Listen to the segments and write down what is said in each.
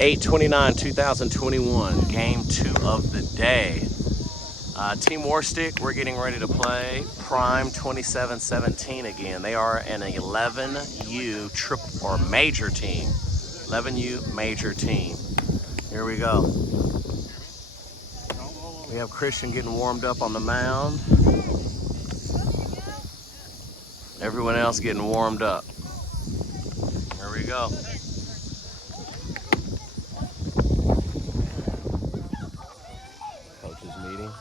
8/29/2021, game 2 of the day. Team Warstic, we're getting ready to play Prime 2717 again. They are an 11U major team. 11U major team. Here we go. We have Christian getting warmed up on the mound. Everyone else getting warmed up. Here we go. Coaches meeting.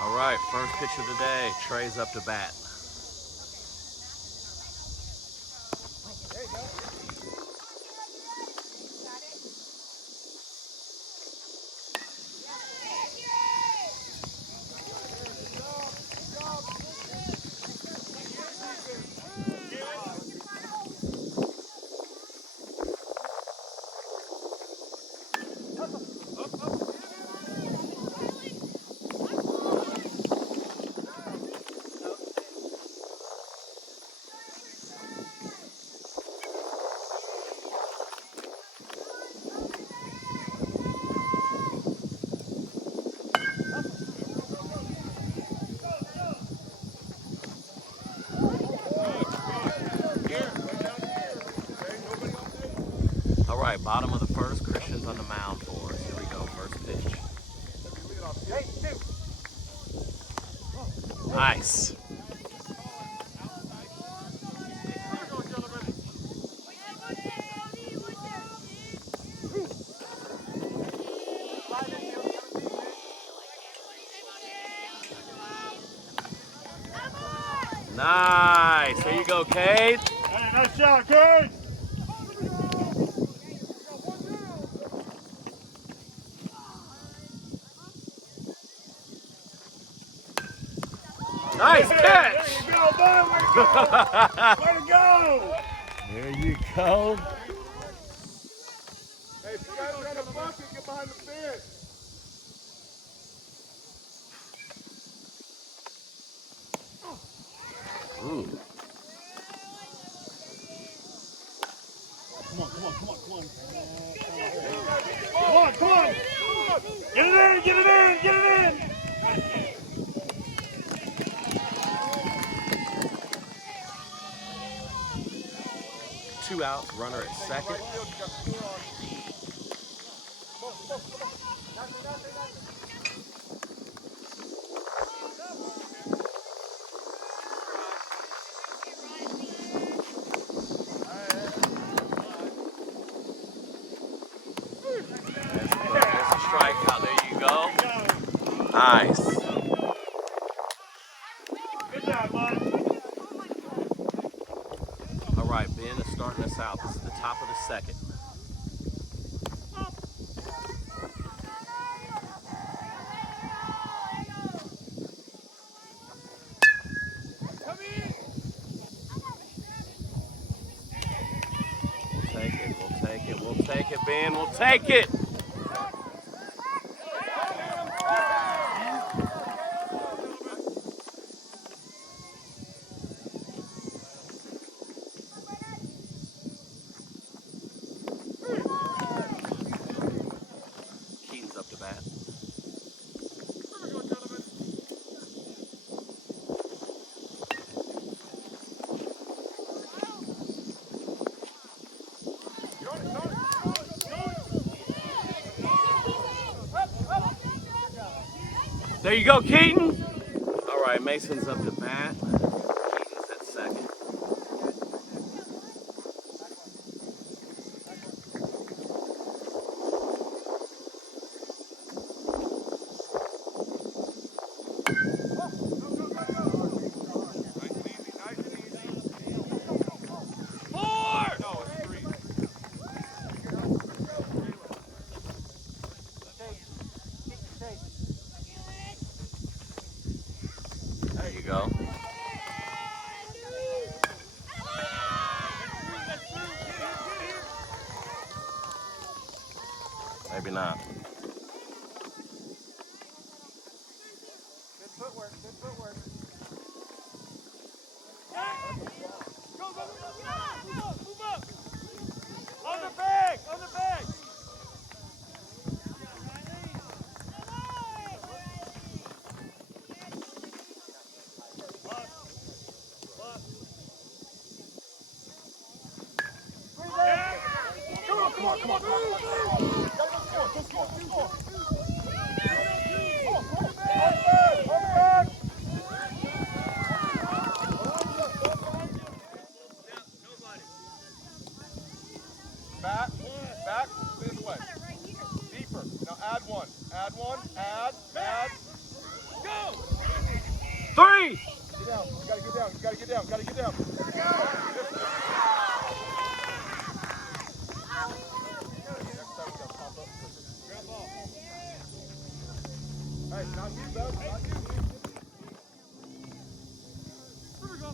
All right, first pitch of the day. Trey's up to bat. All right, bottom of the first. Christian's on the mound for us. Here we go, first pitch. Nice. Nice. There you go, Cade. Hey, nice shot, Cade. Nice catch. There you go, bud. Way to go. There you go. Hey, if you guys got a bucket, get behind the fence. Ooh. Come on. Come on. Get it in. 2 outs, runner at second. There's a strikeout. There you go. Nice. Good job, bud. All right, Ben is starting us out. This is the top of the second. We'll take it, Ben. We'll take it. Keaton's up to bat. There you go, Keaton. All right, Mason's up to bat. Keaton's at second. There you go. Maybe not. Good footwork. Go. Move up. On the bag. Back, this way. Deeper. Now add one. Add. Go! 3! Get down. You gotta get down. You gotta get down. You gotta get down. Hey, not you, bud. Not you. Here we go.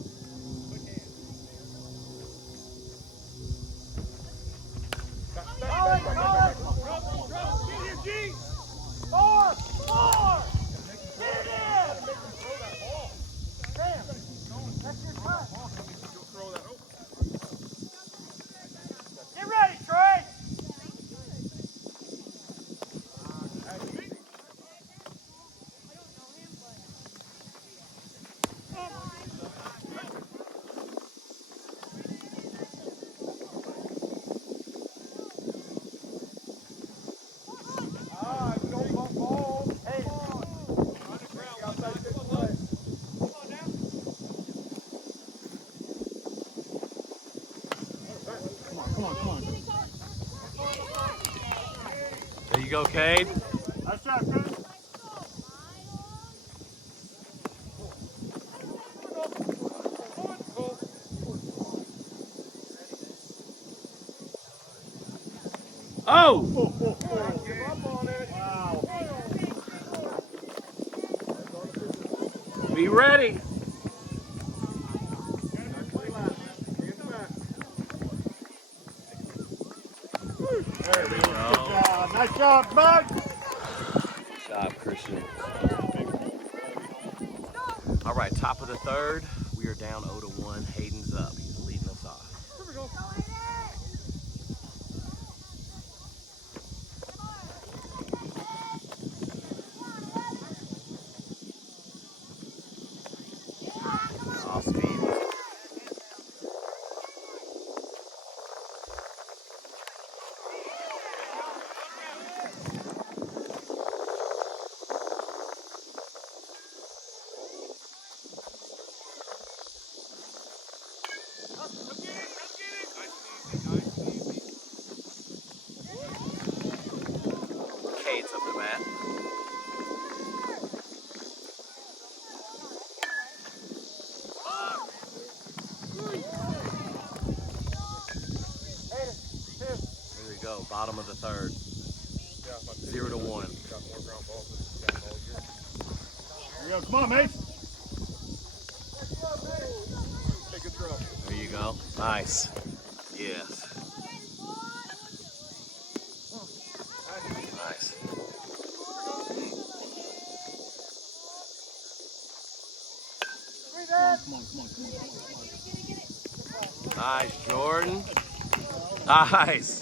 Back. Drop. Get here, G. 4. Get it in. Make him throw that ball. Damn. That's your time. You'll throw that over. Get ready, Trey. There you go, Cade. Nice shot, Chris. Oh! Give up on it. Wow. Be ready. There we go. Nice job, bud. Good job, Christian. All right, top of the third. We are down 0-1. Hayden's up. He's leading us off. Here we go. Off speed. Cade's up the bat. Here we go, bottom of the third. 0-1. Here we go. Come on, mate. Take a throw. There you go. Nice. Yes. Nice. Come on. Nice, Jordan. Nice.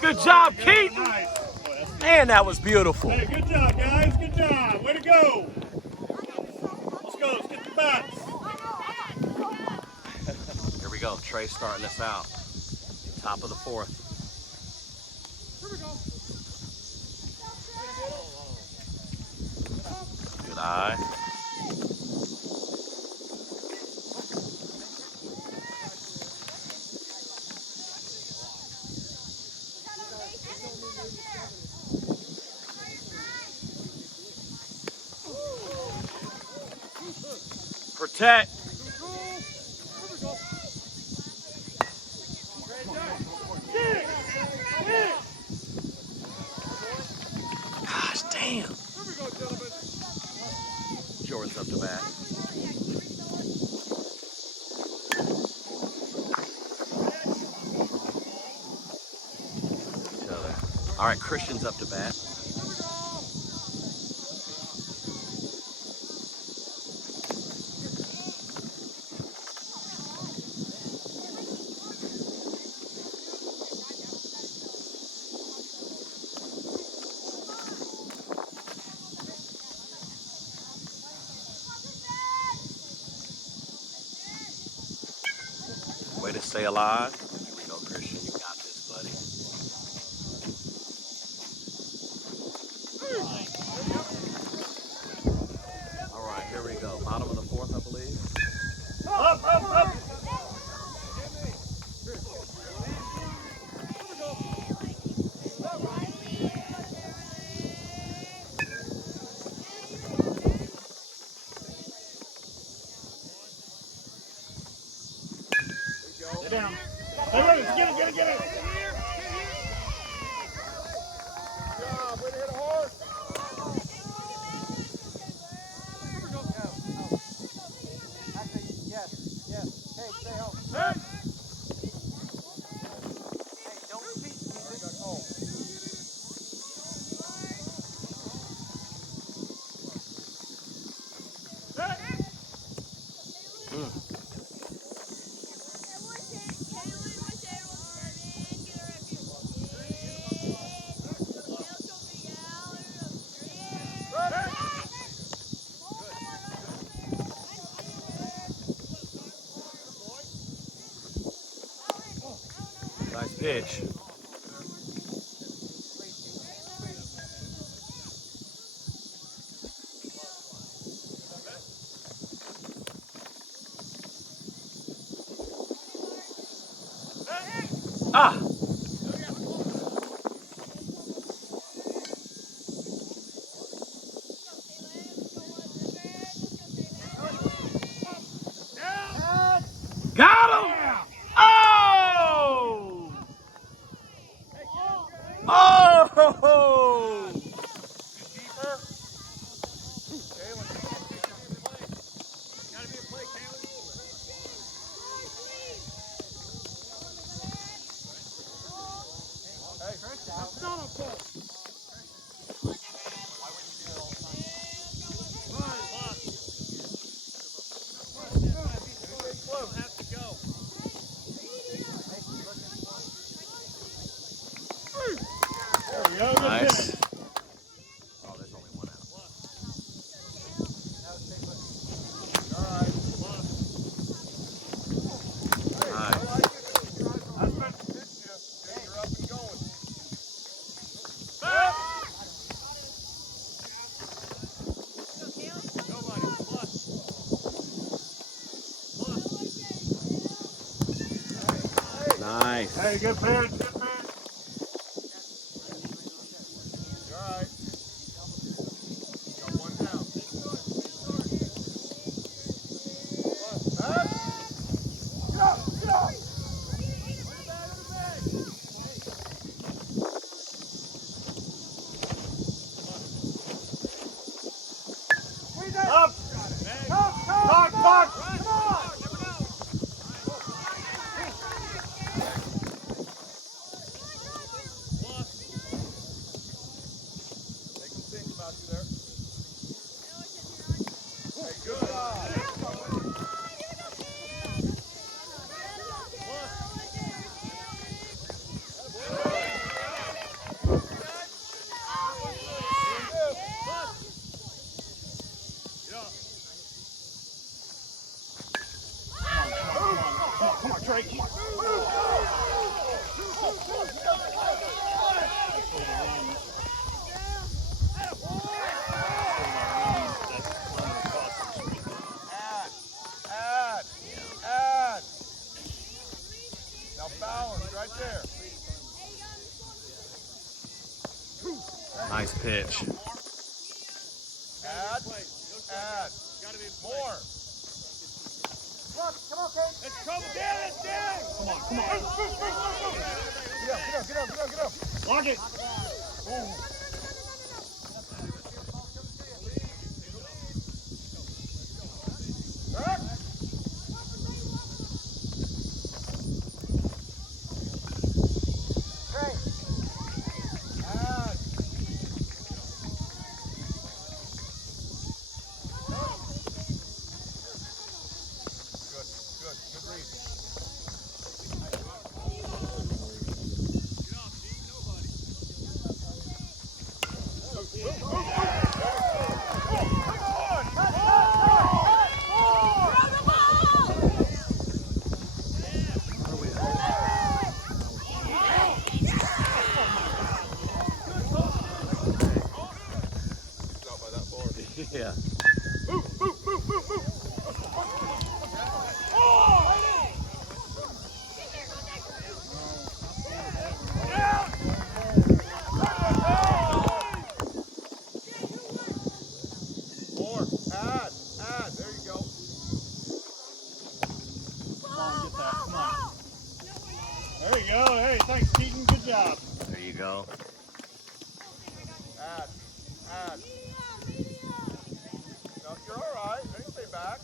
Good job, Keaton. Nice. And that was beautiful. Hey, good job, guys. Good job. Way to go. Let's go. Let's get the bats. Here we go. Trey starting us out. Top of the fourth. Here we go. Good eye. Protect. Gosh, damn. Jordan's up to bat. Each other. All right, Christian's up to bat. stay alive. Here we go, Christian. You got this, buddy. All right, here we go. Bottom of the fourth, I believe. Up, up, up. Get down. Stay with it. Get it, get it, get it. Good job. Way to hit it hard. Nice pitch. Ah! Got him! Oh! Oh! Keeper. Kalen. Gotta be a play, Kalen. Hey, that's not a ball. Why would you do that all the time? Have to go. There we go. Nice. Oh, there's only one out. All right. Nice. That's meant to pitch you. You're up and going. Nobody. Plus. Nice. Hey, good pitch. Good pitch. You're all right. Got one down. Get up! Get up! Up! Talk! Come on! Make them think about you there. Hey, good. Come on, Drake. Come on. Add. Now balance right there. Nice pitch. Add. More. Come on, Kate. Let's come down. Come on. Get up. Lock it. Boom. Good read. Yeah. Move, move, move, move, move. Oh! Yeah! More. Add. There you go. Come on, get that. Come on. There you go. Hey, thanks, Keaton. Good job. There you go. Add. No, you're all right. They can stay back.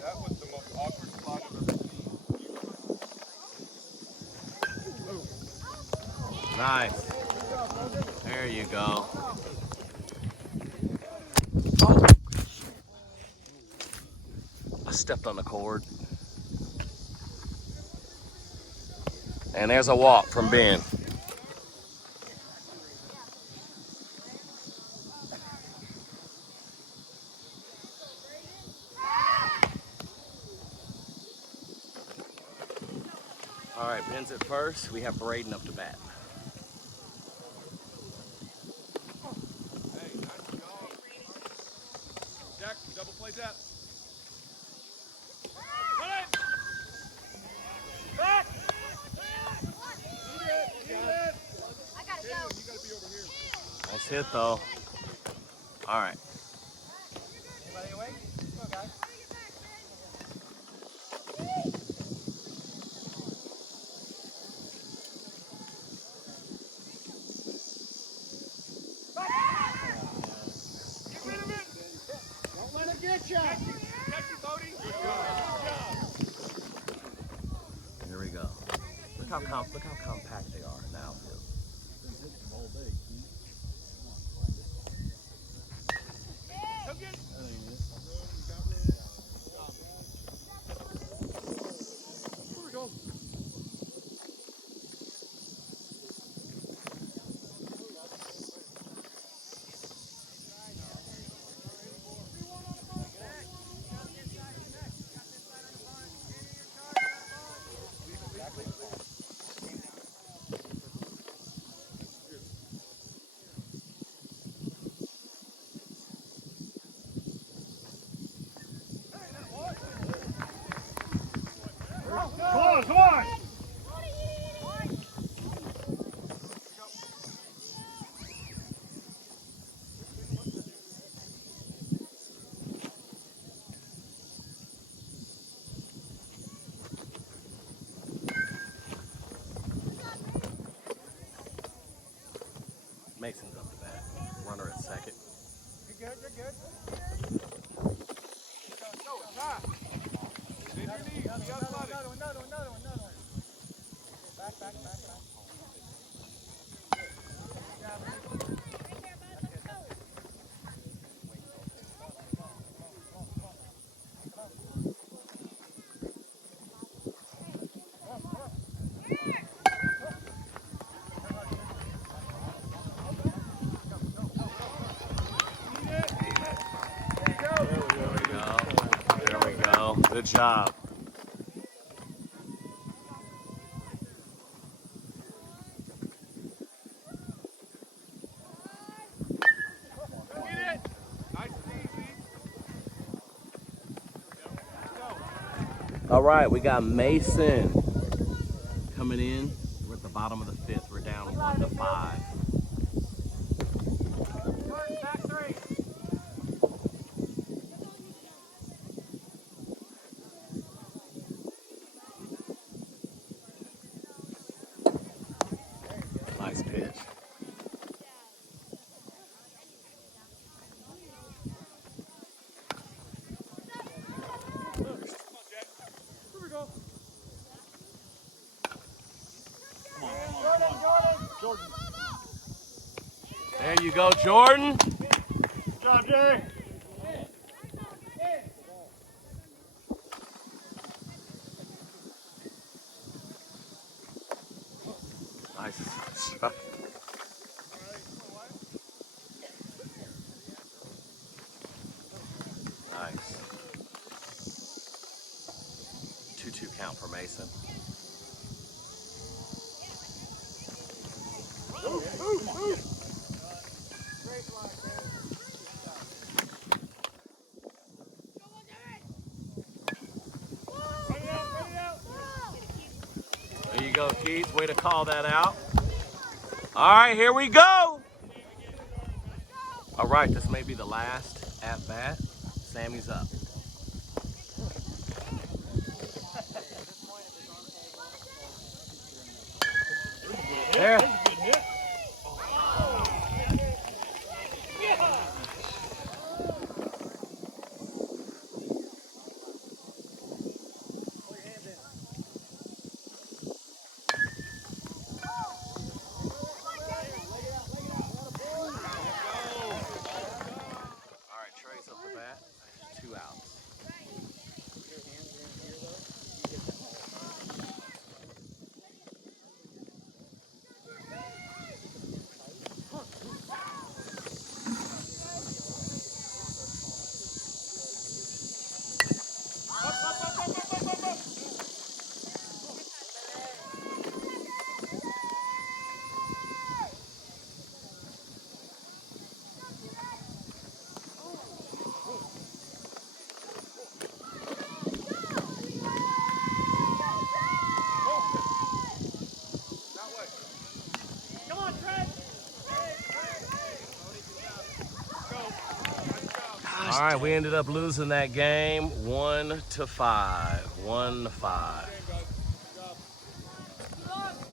That was the most awkward spot I've ever seen. Nice. There you go. I stepped on the cord. And there's a walk from Ben. All right, Ben's at first. We have Braden up to bat. Hey, nice job. Jack, double play Jack. Run it! Back! Eat it! I gotta go. You gotta be over here. Nice hit, though. All right. Anybody awake? Come on, guys. Get rid of it! Don't let it get you! Catch it, Bodie! Good job. Here we go. Look how compact they are now. Come get it! Here we go. Come on! Mason's up to bat. Runner at second. You're good. Go, attack! Bend your knees, be athletic. Another one. Back. There we go. Good job. Get it! Nice and easy. All right, we got Mason coming in. We're at the bottom of the fifth. We're down 1-5. Back three. Nice pitch. Here we go. Jordan. There you go, Jordan. Good job, Jay. Nice. Nice. 2-2 count for Mason. There you go, Keith. Way to call that out. All right, here we go. All right, this may be the last at bat. Sammy's up. There. All right, Trey's up the bat. There's 2 outs. Come on, Trey. All right, we ended up losing that game 1-5. 1-5.